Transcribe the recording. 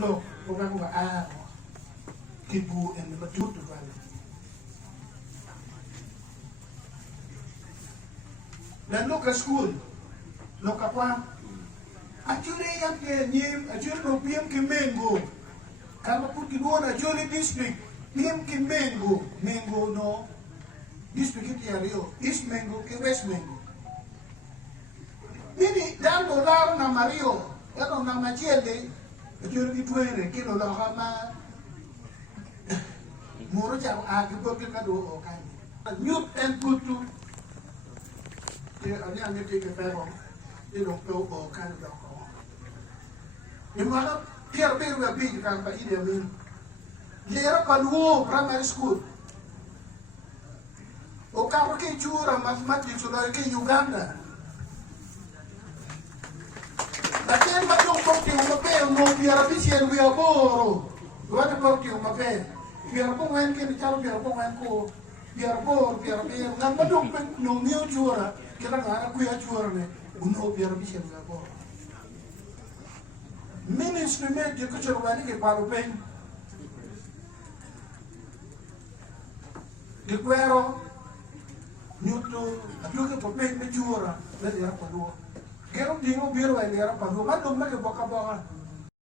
lo bukan gua kibu en matut tu kan dan lo ke school lo kapwa achure yang ke nyim achure no piem ke mengo kalau put kidua achure district piem ke mengo no district itu ya Rio East Mengo ke West Mengo ini dan lo lar na Mario ya no na machiende achure kitwere kilo lo kama muro jam agi boke kado kan nyut en kutu ani ane ke pero dong to kan do ko ni mana pier be be kan pa ide min lera paluo primary school o ka ke chura mathematics so ke Uganda la ken ma yo ko ti mo pe no pier bi chen wi aboro wa de ko ti mo pe biar pun main ke bicara biar pun main ko biar ngan madong pen no mio juara kira ngara ku ya juara ne uno biar bisa nggak bo min instrument je ko chorwani ke paru pen de cuero nyuto aduh ke pen me juara le ya pa do kero dingo biar wa ya pa do madong na ke boka boka